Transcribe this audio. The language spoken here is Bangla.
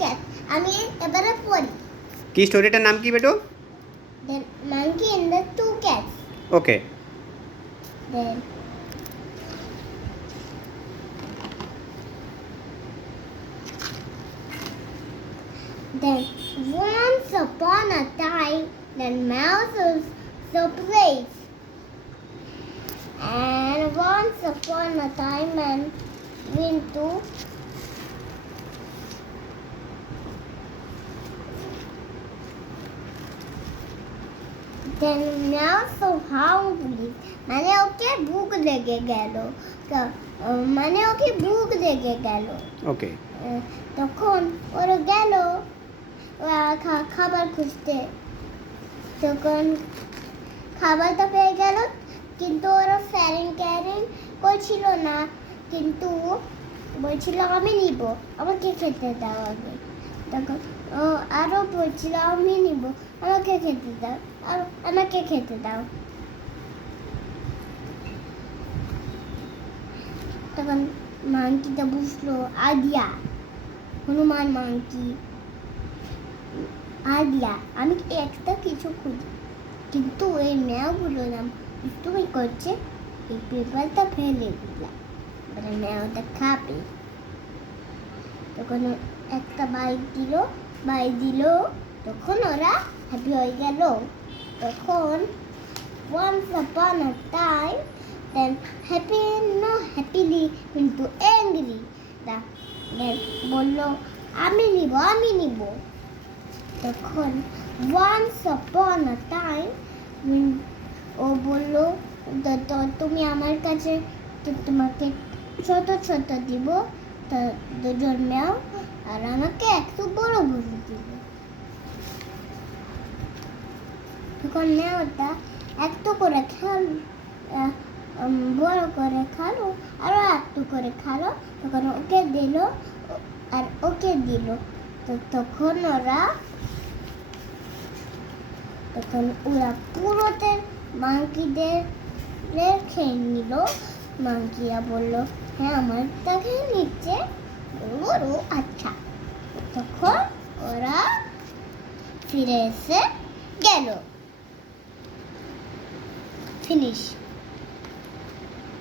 cats. আমি এবারে পড়ি। কি স্টোরিটার নাম কি বেটু? The monkey and the two cats. Okay. Then once upon a time, the mouse was the place. And once upon a time, man went to then mouse so hungry. মানে ওকে ভুক লেগে গেল। মানে ওকে ভুক লেগে গেল। ওকে। তখন ওরা গেল খাবার খুঁজতে। তখন খাবারটা পেয়ে গেল, কিন্তু ওরা ক্যারিং করছিল না, কিন্তু বলছিল আমি নিব, আমাকে খেতে দাও আগে। তখন ও আরও বলছিল আমি নিব, আমাকে খেতে দাও, আর আমাকে খেতে দাও। তখন মাংকিটা বুঝলো আইডিয়া, হনুমান মাংকি আইডিয়া, আমি একটা কিছু খুঁজি, কিন্তু এই ম্যাওগুলো নাম তুমি করছে, এই পেপারটা ফেলে দিলাম, এবারে ম্যাওটা খাবে। তখন একটা বাইক দিল, তখন ওরা হ্যাপি হয়ে গেল। তখন once upon a time, then happily কিন্তু angry, then বলল আমি নিব। তখন once upon a time ও বলল তুমি আমার কাছে তোমাকে ছোট দিব, দুজন ম্যাও, আর আমাকে একটু বড় দিব। তখন ম্যাওটা একটু করে বড় করে খালো, আরো একটু করে খালো। তখন ওকে দিল আর ওকে দিল। তখন ওরা পুরোতে মাংকিদের খেয়ে নিল। মাংকিরা বলল হ্যাঁ আমারটা খেয়ে নিচ্ছে, বলল আচ্ছা। তখন ওরা ফিরে এসে গেল। ফিনিশ।